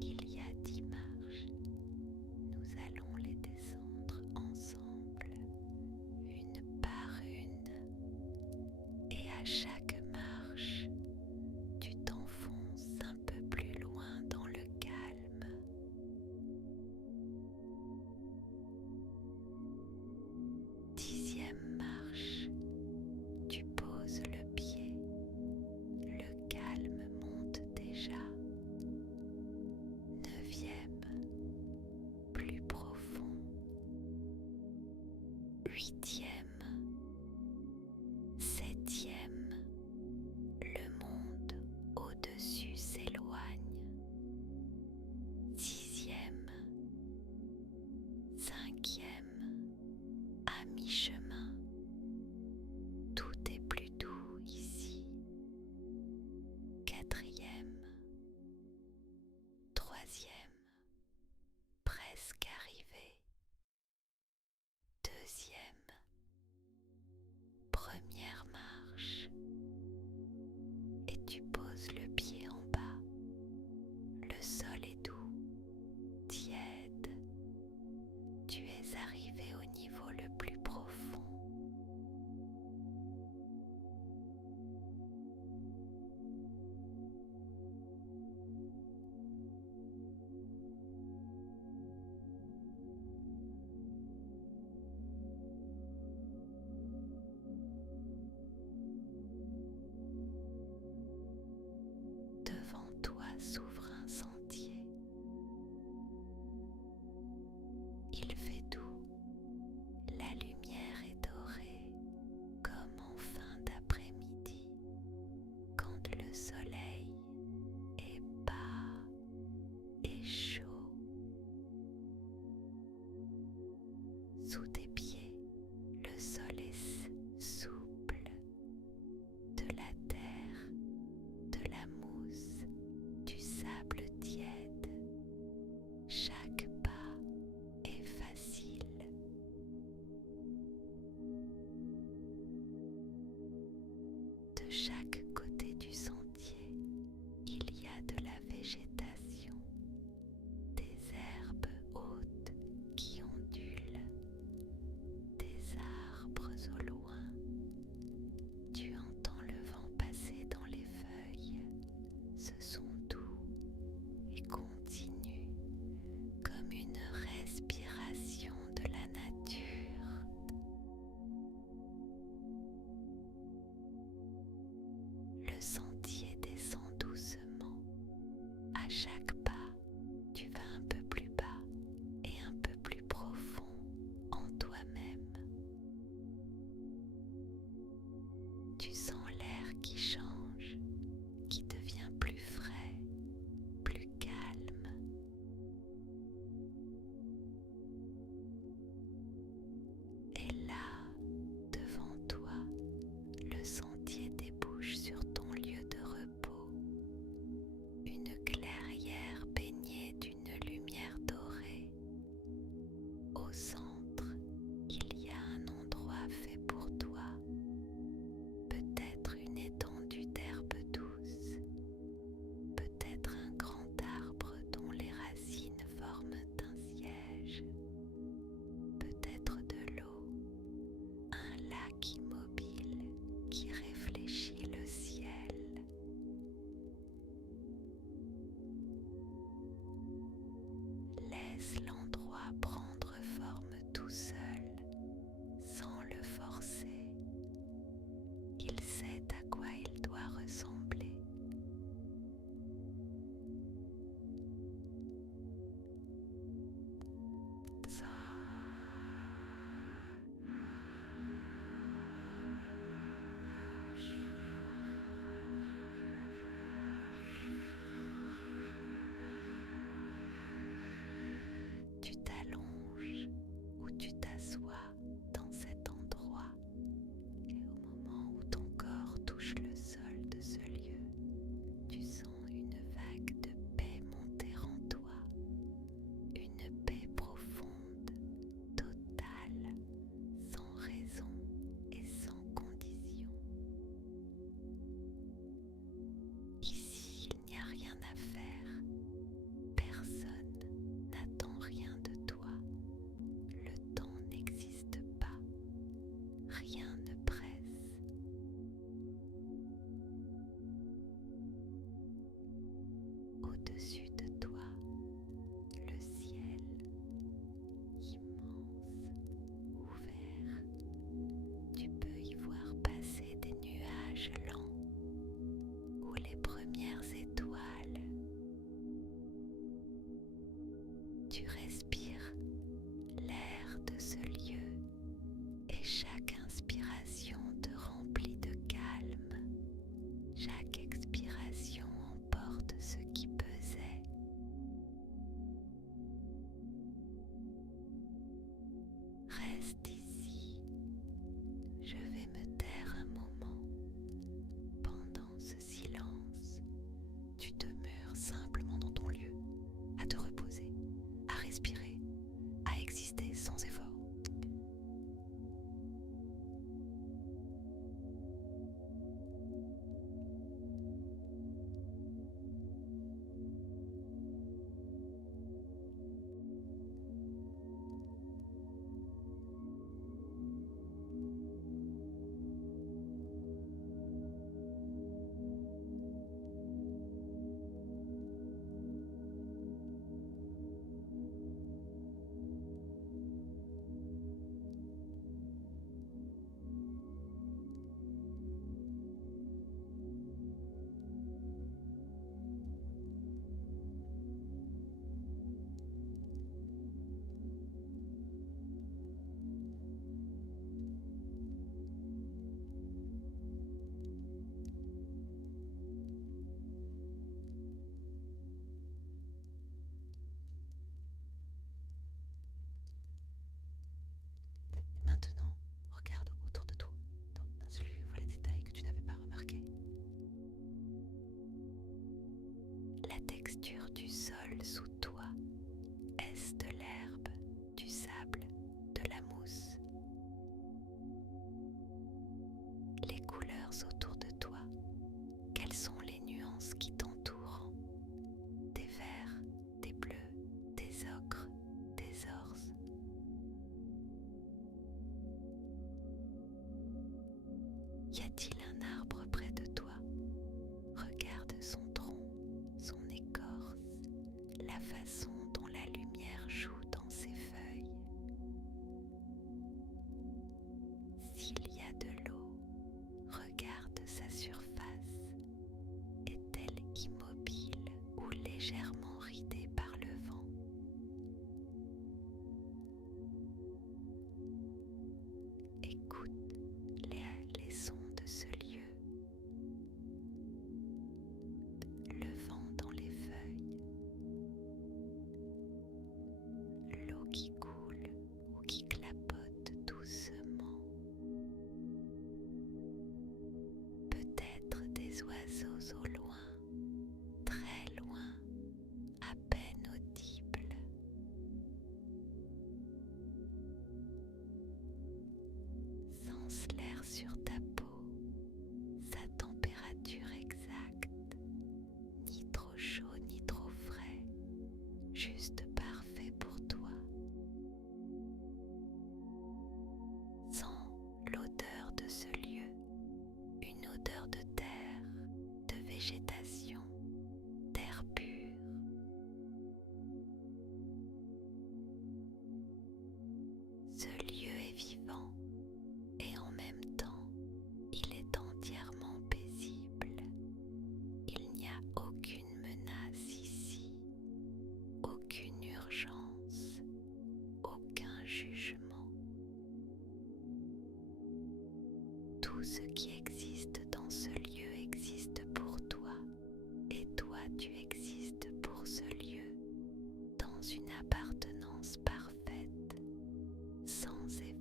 Il y a 10 marches. Nous allons les descendre ensemble, une par une. Et à chaque marche, tu t'enfonces un peu plus loin dans le calme. Dixième marche, tu poses le pied. Le calme monte déjà. Neuvième, plus profond. Huitième, septième, le monde au-dessus s'éloigne. Sixième, cinquième, à mi-chemin. Tout est plus doux ici. Quatrième, troisième, presque arrivé. Deuxième, première marche. Et tu poses le pied en bas. Le sol est doux, tiède. Tu es arrivé au niveau le plus profond. Devant toi s'ouvre un sentier. Il fait doux, la lumière est dorée, comme en fin d'après-midi, quand le soleil est bas et chaud. Sous tes pieds, le sol est souple, de la terre, de la mousse, du sable tiède. Chaque pas est facile. De chaque côté du sentier, il y a de la végétation, des herbes hautes qui ondulent, des arbres au loin. Tu entends le vent passer dans les feuilles. Ce sont doux et continus, qui change, qui devient plus frais, plus calme. Et là, devant toi, le sentier débouche sur ton lieu de repos, une clairière baignée d'une lumière dorée. Au centre, il y a un endroit fait pour toi, peut-être une étendue d'herbe douce, peut-être un grand arbre dont les racines forment un siège, peut-être de l'eau, un lac immobile qui réfléchit le ciel. Laisse l'endroit prendre forme tout seul, sans le forcer. Il sait à quoi il doit ressembler. Tu t'allonges ou tu t'assois dans cet endroit et au moment où ton corps touche le sol de ce lieu, tu sens une vague de paix monter en toi, une paix profonde, totale, sans raison et sans condition. Ici, il n'y a rien à faire, personne n'attend rien de toi, le temps n'existe pas, rien ne presse. Au-dessus de toi, le ciel, immense, ouvert, tu peux y voir passer des nuages lents ou les premières étoiles. Tu respires l'air de ce lieu et chaque inspiration te remplit de calme. Chaque expiration emporte ce qui pesait. Reste ici, je vais me taire un moment. Pendant ce silence, tu demeures simplement dans ton lieu, à te reposer, à respirer, à exister sans effort. Maintenant, regarde autour de toi, dans celui où voit les détails que tu n'avais pas remarqués. La texture du sol sous toi, est-ce de l'herbe, du sable, de la mousse? Les couleurs autour de toi, quelles sont les nuances qui t'entourent? Des verts, des bleus, des ocres, des orses. Y a-t-il un arbre près de toi? Regarde son tronc, son écorce, la façon dont la lumière joue dans ses feuilles. S'il y a de l'eau, regarde sa surface. Est-elle immobile ou légèrement ridée par le vent? Écoute les sons de ce oiseaux au loin, très loin, à peine audibles. Sens l'air sur ta peau, sa température exacte, ni trop chaud ni trop frais, juste parfait pour toi. Sens l'odeur de ce lieu, une odeur de terre, de végétation, d'air pur. Ce lieu est vivant et en même temps, il est entièrement paisible. Il n'y a aucune menace ici, aucune urgence, aucun jugement. Tout ce qui existe dans ce lieu existe pour toi, et toi tu existes pour ce lieu, dans une appartenance parfaite, sans effort.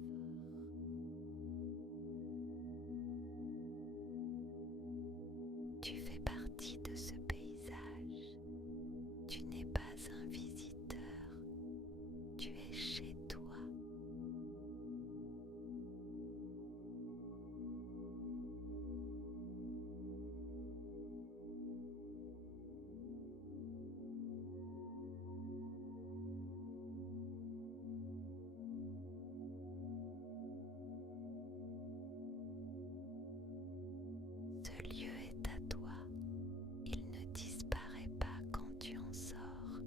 Tu fais partie de ce paysage, tu n'es pas un visiteur, tu es chez toi. Ce lieu est à toi, il ne disparaît pas quand tu en sors,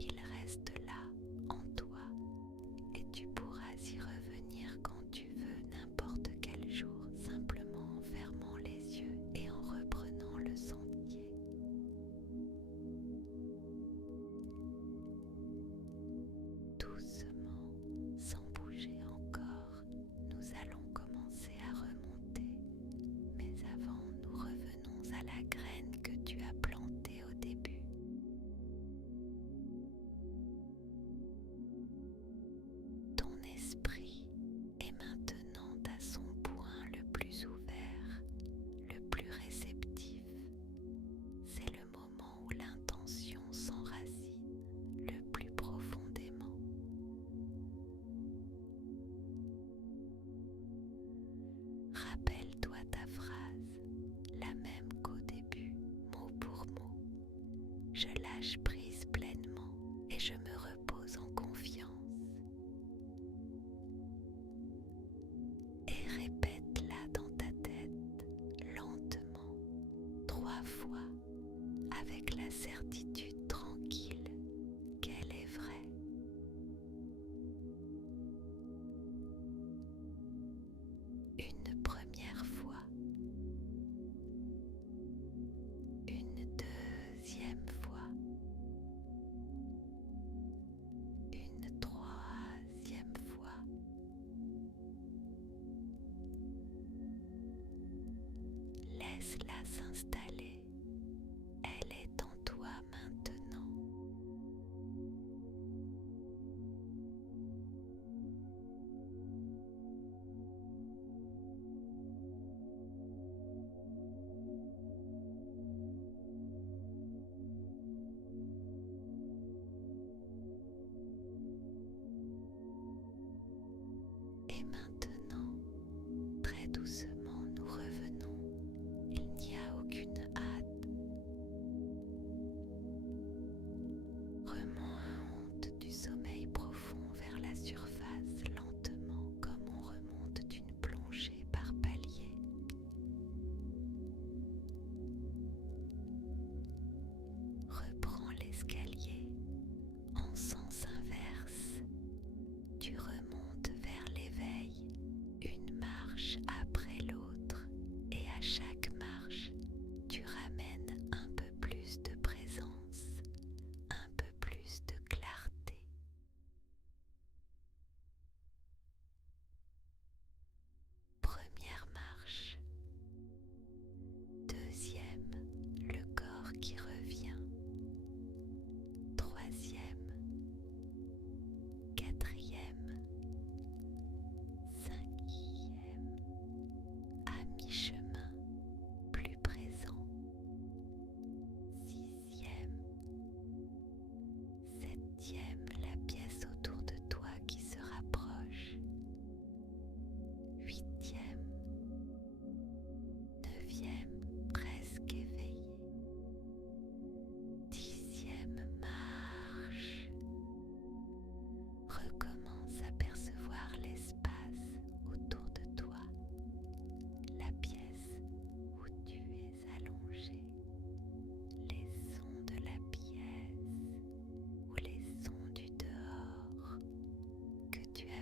il reste là, en toi, et tu pourras y revenir quand tu veux, n'importe quel jour, simplement en fermant les yeux et en reprenant le sentier. Doucement, sans bouger encore, nous allons commencer à remonter. Mais avant, nous revenons à la graine que tu as plantée au début. Ton esprit est maintenant à son point le plus ouvert, le plus réceptif. C'est le moment où l'intention s'enracine le plus profondément. Rappelle-toi ta phrase, la même qu'au début, mot pour mot. Je lâche prise pleinement et je me repose en confiance. Et répète-la dans ta tête, lentement, 3 fois, avec la certitude tranquille qu'elle est vraie. Une première fois, une deuxième fois, une troisième fois. Laisse-la s'installer, elle est en toi maintenant. Et maintenant, très doucement, nous revenons. Il n'y a aucune hâte. Remonte du sommeil profond vers la surface lentement, comme on remonte d'une plongée par paliers. Reprends l'escalier en sens inverse. Tu remontes vers l'éveil, une marche après l'autre, et à chaque marche, tu ramènes un peu plus de présence, un peu plus de clarté. Première marche. Deuxième, le corps qui revient. Troisième, quatrième, cinquième,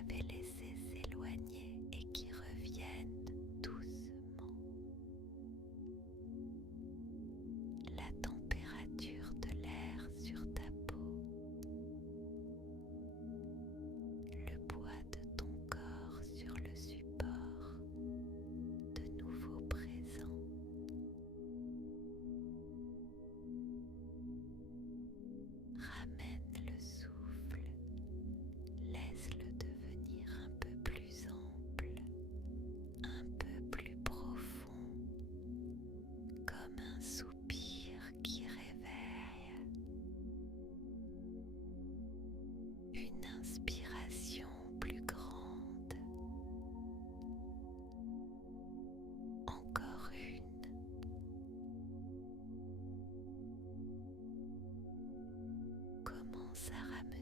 avais laissé s'éloigner et qui reviennent doucement. La température de l'air sur ta peau, le poids de ton corps sur le support, de nouveau présent. Ramène le souffle, laisse-le devenir un peu plus ample, un peu plus profond, comme un soupir qui réveille. Une inspiration plus grande. Encore une. Commence à ramener